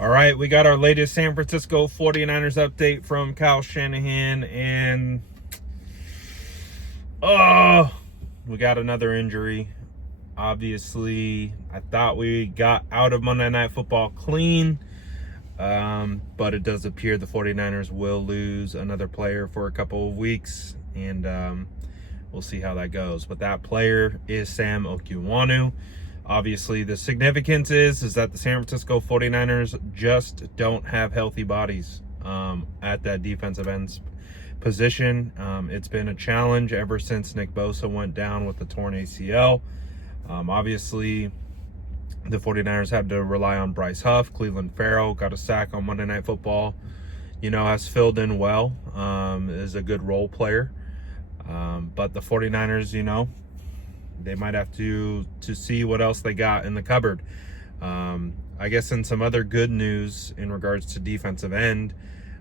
All right, we got our latest San Francisco 49ers update from Kyle Shanahan, and we got another injury. Obviously, I thought we got out of Monday Night Football clean, but it does appear the 49ers will lose another player for a couple of weeks, and we'll see how that goes. But that player is Sam Okuayinonu. Obviously, the significance is that the San Francisco 49ers just don't have healthy bodies at that defensive end position. It's been a challenge ever since Nick Bosa went down with the torn ACL. Obviously, the 49ers had to rely on Bryce Huff. Cleveland Farrell got a sack on Monday Night Football. Has filled in well, is a good role player. But the 49ers, they might have to see what else they got in the cupboard. I guess in some other good news in regards to defensive end,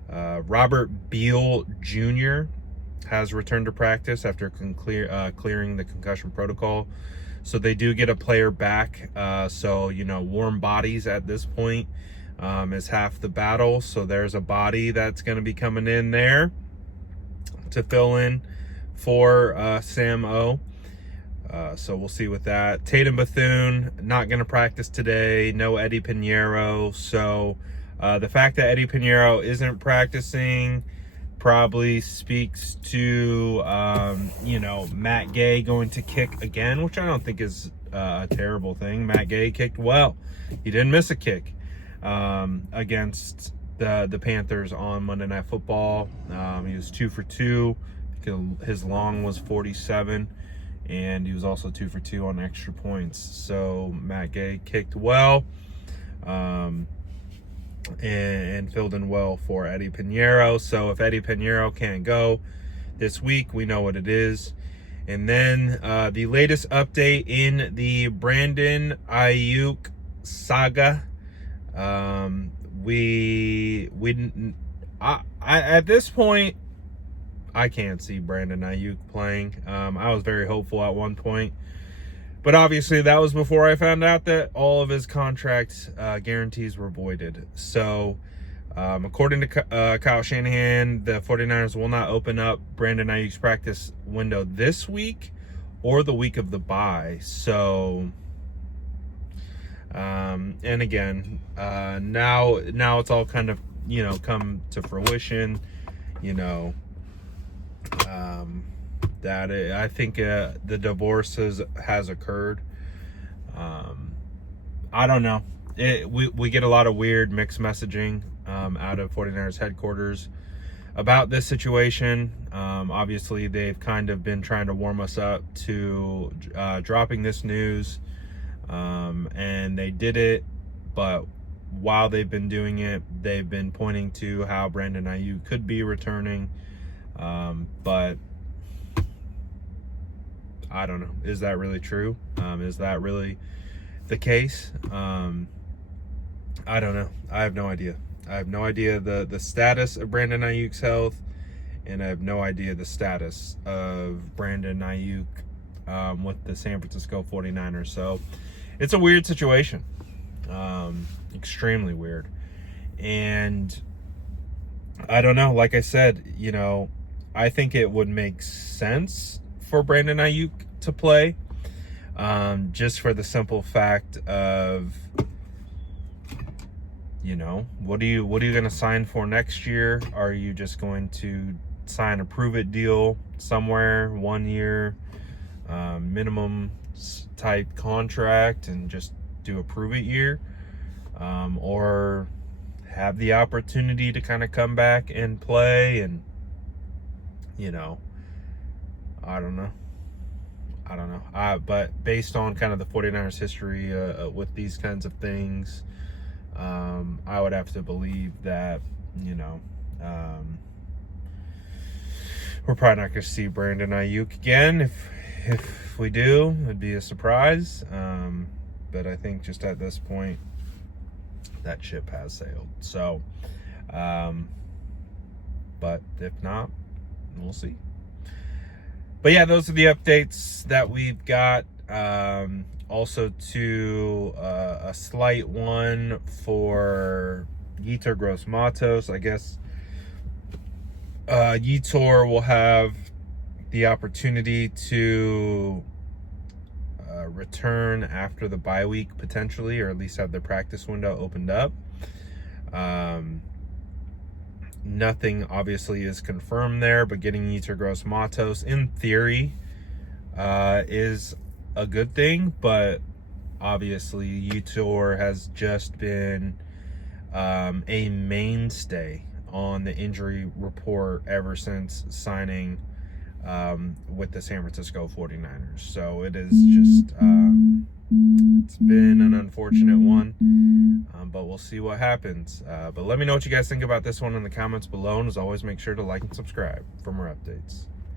Robert Beal Jr. has returned to practice after clearing the concussion protocol. So they do get a player back. Warm bodies at this point is half the battle. So there's a body that's going to be coming in there to fill in for Sam O. So we'll see with that. Tatum Bethune, not going to practice today. No Eddie Pinheiro. So the fact that Eddie Pinheiro isn't practicing probably speaks to, Matt Gay going to kick again, which I don't think is a terrible thing. Matt Gay kicked well. He didn't miss a kick against the Panthers on Monday Night Football. He was 2 for 2. His long was 47. And he was also 2 for 2 on extra points. So Matt Gay kicked well and filled in well for Eddie Pinheiro. So if Eddie Pinheiro can't go this week, we know what it is. And then the latest update in the Brandon Aiyuk saga. At this point, I can't see Brandon Aiyuk playing. I was very hopeful at one point. But obviously that was before I found out that all of his contract guarantees were voided. So according to Kyle Shanahan, the 49ers will not open up Brandon Aiyuk's practice window this week or the week of the bye. So, and again, now it's all kind of, come to fruition, I think the divorce has occurred. I don't know. We get a lot of weird mixed messaging out of 49ers headquarters about this situation. Obviously, they've kind of been trying to warm us up to dropping this news, and they did it. But while they've been doing it, they've been pointing to how Brandon Aiyuk could be returning. But I don't know. Is that really true? Is that really the case? I don't know. I have no idea. I have no idea the status of Brandon Aiyuk's health, and I have no idea the status of Brandon Aiyuk with the San Francisco 49ers. So it's a weird situation. Extremely weird. And I don't know. Like I said, I think it would make sense for Brandon Aiyuk to play, just for the simple fact of, what are you going to sign for next year? Are you just going to sign a prove-it deal somewhere, 1 year, minimum type contract, and just do a prove-it year, or have the opportunity to kind of come back and play and, I don't know. But based on kind of the 49ers history with these kinds of things, I would have to believe that, we're probably not going to see Brandon Aiyuk again. If we do, it'd be a surprise. But I think just at this point, that ship has sailed. So, but if not, we'll see. But yeah, those are the updates that we've got. Also to a slight one for Yetur Gross-Matos. I guess Yetur will have the opportunity to return after the bye week potentially, or at least have their practice window opened up. Nothing obviously is confirmed there, but getting Yetur Gross-Matos in theory is a good thing, but obviously Yetur has just been a mainstay on the injury report ever since signing with the San Francisco 49ers. So it is just it's been an unfortunate one, but we'll see what happens. But let me know what you guys think about this one in the comments below, and as always, make sure to like and subscribe for more updates.